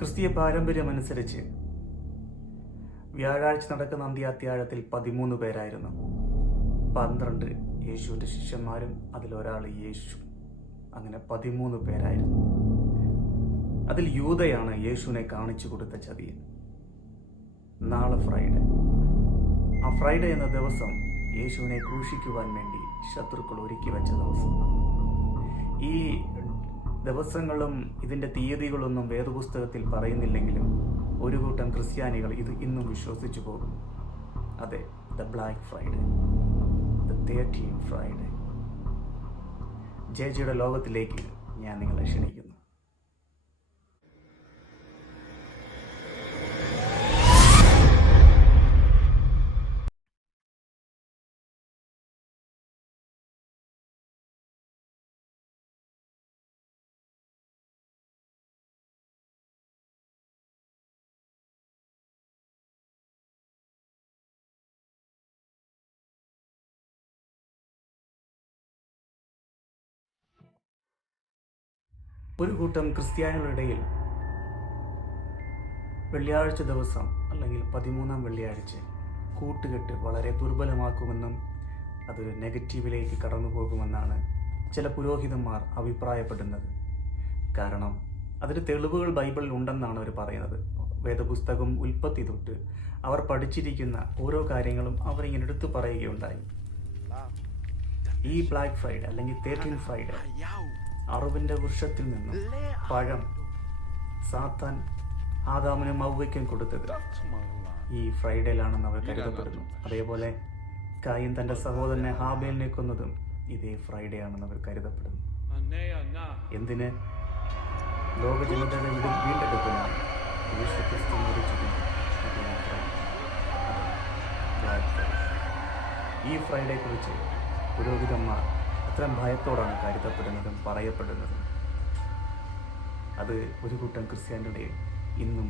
ക്രിസ്തീയ പാരമ്പര്യമനുസരിച്ച് വ്യാഴാഴ്ച നടക്കുന്ന അന്ത്യാത്യാഴത്തിൽ പതിമൂന്ന് പേരായിരുന്നു. പന്ത്രണ്ട് യേശുവിന്റെ ശിഷ്യന്മാരും അതിലൊരാൾ യേശു. അങ്ങനെ പതിമൂന്ന് പേരായിരുന്നു. അതിൽ യൂതയാണ് യേശുവിനെ കാണിച്ചു കൊടുത്ത ചതിയൻ നാളെ ഫ്രൈഡേ. ആ ഫ്രൈഡേ എന്ന ദിവസം യേശുവിനെ ക്രൂശിക്കുവാൻ വേണ്ടി ശത്രുക്കൾ ഒരുക്കി വെച്ച ദിവസം. ഈ ദിവസങ്ങളും ഇതിന്റെ തീയതികളൊന്നും വേദപുസ്തകത്തിൽ പറയുന്നില്ലെങ്കിലും ഒരു കൂട്ടം ക്രിസ്ത്യാനികൾ ഇത് ഇന്നും വിശ്വസിച്ചു പോകുന്നു. അതെ the black Friday the thirteen Friday ജയജിയുടെ ലോകത്തിലേക്ക് ഞാൻ നിങ്ങളെ ക്ഷണിക്കുന്നു. ഒരു കൂട്ടം ക്രിസ്ത്യാനികളുടെ ഇടയിൽ വെള്ളിയാഴ്ച ദിവസം അല്ലെങ്കിൽ പതിമൂന്നാം വെള്ളിയാഴ്ച കൂട്ടുകെട്ട് വളരെ ദുർബലമാക്കുമെന്നും അതൊരു നെഗറ്റീവിലേക്ക് കടന്നു പോകുമെന്നാണ് ചില പുരോഹിതന്മാർ അഭിപ്രായപ്പെടുന്നത്. കാരണം അതിന് തെളിവുകൾ ബൈബിളിൽ ഉണ്ടെന്നാണ് അവർ പറയുന്നത്. വേദപുസ്തകം ഉൽപ്പത്തി തൊട്ട് അവർ പഠിച്ചിരിക്കുന്ന ഓരോ കാര്യങ്ങളും അവരിങ്ങനെ എടുത്തു പറയുകയുണ്ടായി. ഈ ബ്ലാക്ക് ഫ്രൈഡേ അല്ലെങ്കിൽ തേർട്ടീൻ ഫ്രൈഡേ അറിവിന്റെ വൃക്ഷത്തിൽ നിന്നും പഴം സാത്താൻ ആദാമിനും മൗവയ്ക്കും കൊടുത്തത്. ഈ ഫ്രൈഡേയിലാണെന്ന് അവർ കരുതപ്പെടുന്നു. അതേപോലെ കായൻ തന്റെ സഹോദരനെ ഹാബേലിനെ കൊന്നതും ഇതേ ഫ്രൈഡേ ആണെന്ന് അവർ കരുതപ്പെടുന്നു. എന്തിന്? ലോക ജനതയുടെ വീട് വീണ്ടെടുക്കുന്ന. ഈ ഫ്രൈഡേ. കുറിച്ച് പുരോഹിതന്മാർ അത്തരം ഭയത്തോടാണ് കരുതപ്പെടുന്നതും പറയപ്പെടുന്നതും. അത് ഒരു കൂട്ടം ക്രിസ്ത്യാനിയുടെ ഇന്നും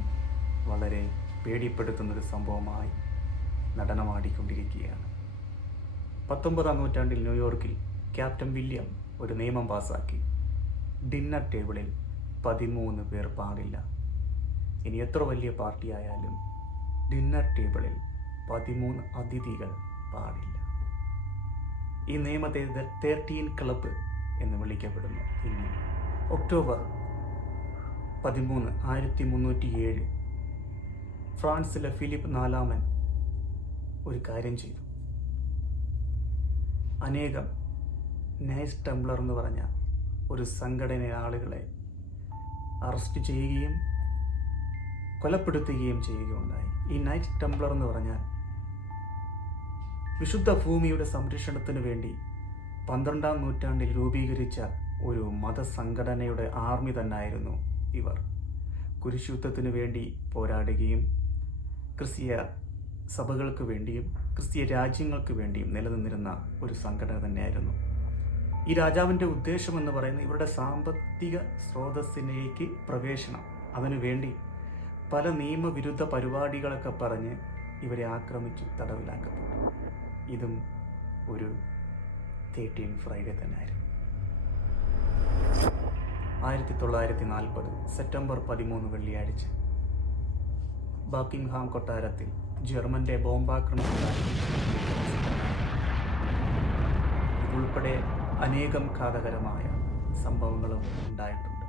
വളരെ പേടിപ്പെടുത്തുന്നൊരു സംഭവമായി നടനമാടിക്കൊണ്ടിരിക്കുകയാണ്. പത്തൊമ്പതാം നൂറ്റാണ്ടിൽ ന്യൂയോർക്കിൽ ക്യാപ്റ്റൻ വില്യം ഒരു നിയമം പാസാക്കി. ഡിന്നർ ടേബിളിൽ പതിമൂന്ന് പേർ പാടില്ല. ഇനി എത്ര വലിയ പാർട്ടി ആയാലും ഡിന്നർ ടേബിളിൽ പതിമൂന്ന് അതിഥികൾ പാടില്ല. ഈ നിയമത്തെ ദ തേർട്ടീൻ ക്ലബ്ബ് എന്ന് വിളിക്കപ്പെടുന്നു. ഇന്ന് ഒക്ടോബർ പതിമൂന്ന് ആയിരത്തി മുന്നൂറ്റി ഏഴ്. ഫ്രാൻസിലെ ഫിലിപ്പ് നാലാമൻ ഒരു കാര്യം ചെയ്തു. അനേകം നൈസ് ടെംപ്ലർ എന്ന് പറഞ്ഞ ഒരു സംഘടന ആളുകളെ അറസ്റ്റ് ചെയ്യുകയും കൊലപ്പെടുത്തുകയും ചെയ്യുകയുണ്ടായി. ഈ നൈറ്റ് ടെംപ്ലർ എന്ന് പറഞ്ഞാൽ വിശുദ്ധ ഭൂമിയുടെ സംരക്ഷണത്തിന് വേണ്ടി പന്ത്രണ്ടാം നൂറ്റാണ്ടിൽ രൂപീകരിച്ച ഒരു മതസംഘടനയുടെ ആർമി തന്നെയായിരുന്നു ഇവർ. കുരിശുദ്ധത്തിന് വേണ്ടി പോരാടുകയും ക്രിസ്തീയ സഭകൾക്ക് വേണ്ടിയും ക്രിസ്തീയ രാജ്യങ്ങൾക്ക് വേണ്ടിയും നിലനിന്നിരുന്ന ഒരു സംഘടന തന്നെയായിരുന്നു. ഈ രാജാവിന്റെ ഉദ്ദേശം എന്ന് പറയുന്നത് ഇവരുടെ സാമ്പത്തിക സ്രോതസ്സിലേക്ക് പ്രവേശനം. അതിനു വേണ്ടി പല നിയമവിരുദ്ധ പരിപാടികളൊക്കെ പറഞ്ഞ് ഇവരെ ആക്രമിച്ചു തടവിലാക്കപ്പെട്ടു. ഇതും ഒരു തേർട്ടീൻ ഫ്രൈഡേ തന്നെയായിരുന്നു. ആയിരത്തി തൊള്ളായിരത്തി നാൽപ്പത് സെപ്റ്റംബർ പതിമൂന്ന് വെള്ളിയാഴ്ച. ബാക്കിംഗ്ഹാം കൊട്ടാരത്തിൽ ജർമ്മന്റെ ബോംബാക്രമണം ഉൾപ്പെടെ അനേകം ഘാതകരമായ സംഭവങ്ങളും ഉണ്ടായിട്ടുണ്ട്.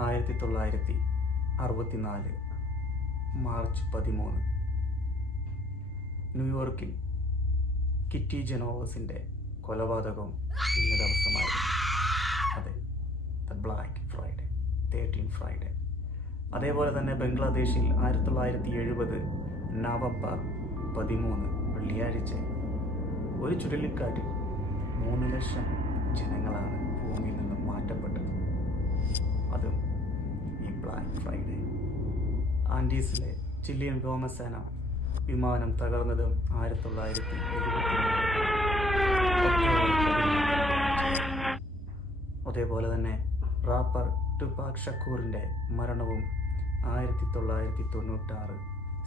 ആയിരത്തി തൊള്ളായിരത്തി അറുപത്തിനാല് മാർച്ച് പതിമൂന്ന് ന്യൂയോർക്കിൽ കിറ്റി ജനോവസിന്റെ കൊലപാതകം ഇന്ന ദിവസമായിരുന്നു അതെ the black Friday thirteen Friday. അതേപോലെ തന്നെ ബംഗ്ലാദേശിൽ ആയിരത്തി തൊള്ളായിരത്തി എഴുപത് നവംബർ പതിമൂന്ന് വെള്ളിയാഴ്ച. ഒരു ചുഴലിക്കാറ്റിൽ മൂന്ന് ലക്ഷം ജനങ്ങളാണ് ഭൂമിയിൽ നിന്നും മാറ്റപ്പെട്ടത്. അതും ഈ ബ്ലാക്ക് ഫ്രൈഡേ. ആൻഡീസിലെ ചില്ലിയൻ വ്യോമസേന വിമാനം തകർന്നത് ആയിരത്തി തൊള്ളായിരത്തി അതേപോലെ തന്നെ റാപ്പർ ടുപാക് ഷക്കൂറിന്റെ മരണവും ആയിരത്തി തൊള്ളായിരത്തി തൊണ്ണൂറ്റാറ്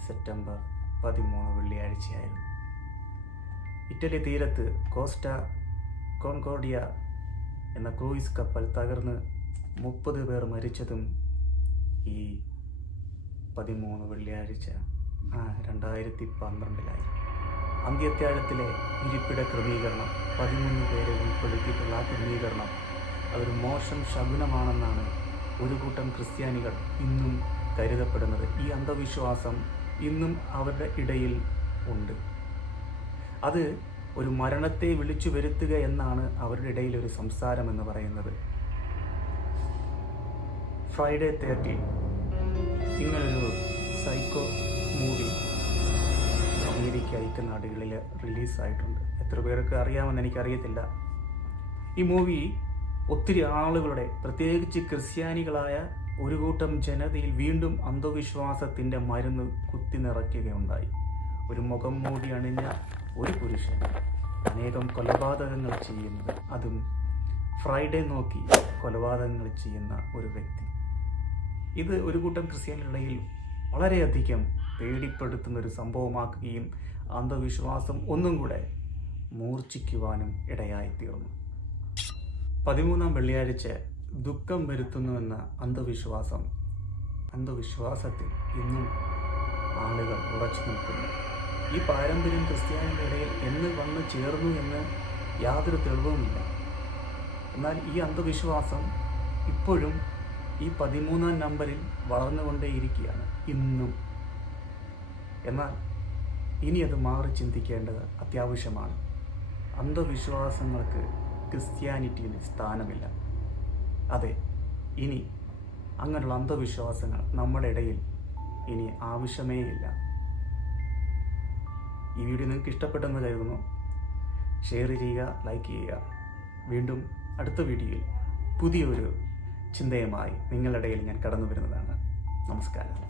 സെപ്റ്റംബർ പതിമൂന്ന് വെള്ളിയാഴ്ചയായിരുന്നു. ഇറ്റലി തീരത്ത് കോസ്റ്റ കോൺകോർഡിയ എന്ന ക്രൂയിസ് കപ്പൽ തകർന്ന് മുപ്പത് പേർ മരിച്ചതും ഈ പതിമൂന്ന് വെള്ളിയാഴ്ച. രണ്ടായിരത്തി പന്ത്രണ്ടിലായി അന്ത്യത്യാഴത്തിലെ ഇരിപ്പിട ക്രമീകരണം പതിമൂന്ന് പേരെ ഉൾപ്പെടുത്തിയിട്ടുള്ള ആ ക്രമീകരണം അതൊരു മോശം ശകുനമാണെന്നാണ് ഒരു കൂട്ടം ക്രിസ്ത്യാനികൾ ഇന്നും കരുതപ്പെടുന്നത്. ഈ അന്ധവിശ്വാസം ഇന്നും അവരുടെ ഇടയിൽ ഉണ്ട്. അത് ഒരു മരണത്തെ വിളിച്ചു വരുത്തുക എന്നാണ് അവരുടെ ഇടയിൽ ഒരു സംസാരം എന്ന് പറയുന്നത്. ഫ്രൈഡേ തേർട്ടി ഇങ്ങനൊരു സൈക്കോ മൂവി അമേരിക്ക ഐക്യനാടുകളിൽ റിലീസായിട്ടുണ്ട്. എത്ര പേർക്ക് അറിയാമെന്ന് എനിക്കറിയത്തില്ല. ഈ മൂവി ഒത്തിരി ആളുകളുടെ പ്രത്യേകിച്ച് ക്രിസ്ത്യാനികളായ ഒരു കൂട്ടം ജനതയിൽ വീണ്ടും അന്ധവിശ്വാസത്തിന്റെ മരുന്ന് കുത്തി നിറയ്ക്കുകയുണ്ടായി. ഒരു മുഖം മൂടി അണിഞ്ഞ ഒരു പുരുഷൻ അനേകം കൊലപാതകങ്ങൾ ചെയ്യുന്നത്. അതും ഫ്രൈഡേ നോക്കി കൊലപാതകങ്ങൾ ചെയ്യുന്ന ഒരു വ്യക്തി. ഇത് ഒരു കൂട്ടം ക്രിസ്ത്യാനികളുടെ വളരെയധികം പേടിപ്പെടുത്തുന്ന ഒരു സംഭവമാക്കുകയും അന്ധവിശ്വാസം ഒന്നും കൂടെ മൂർച്ഛിക്കുവാനും ഇടയായി തീർന്നു പതിമൂന്നാം വെള്ളിയാഴ്ച ദുഃഖം വരുത്തുന്നുവെന്ന അന്ധവിശ്വാസം അന്ധവിശ്വാസത്തിൽ ഇന്നും ആളുകൾ ഉറച്ചു നിൽക്കുന്നു. ഈ പാരമ്പര്യം ക്രിസ്ത്യാനികളുടെ എന്ന് വന്ന് ചേർന്നു എന്ന് യാതൊരു തെളിവുമില്ല. എന്നാൽ ഈ അന്ധവിശ്വാസം ഇപ്പോഴും ഈ പതിമൂന്നാം നമ്പറിൽ വളർന്നുകൊണ്ടേയിരിക്കുകയാണ് ഇന്നും. എന്നാൽ ഇനി അത് മാറി ചിന്തിക്കേണ്ടത് അത്യാവശ്യമാണ്. അന്ധവിശ്വാസങ്ങൾക്ക് ക്രിസ്ത്യാനിറ്റിയിൽ സ്ഥാനമില്ല. അതെ ഇനി അങ്ങനെയുള്ള അന്ധവിശ്വാസങ്ങൾ നമ്മുടെ ഇടയിൽ ഇനി ആവശ്യമേ ഇല്ല. ഈ വീഡിയോ നിങ്ങൾക്ക് ഇഷ്ടപ്പെട്ടെന്ന് കരുതുന്നു. ഷെയർ ചെയ്യുക ലൈക്ക് ചെയ്യുക. വീണ്ടും അടുത്ത വീഡിയോയിൽ പുതിയൊരു ചിന്തയുമായി നിങ്ങളുടെ ഞാൻ കടന്നു വരുന്നതാണ് നമസ്കാരം.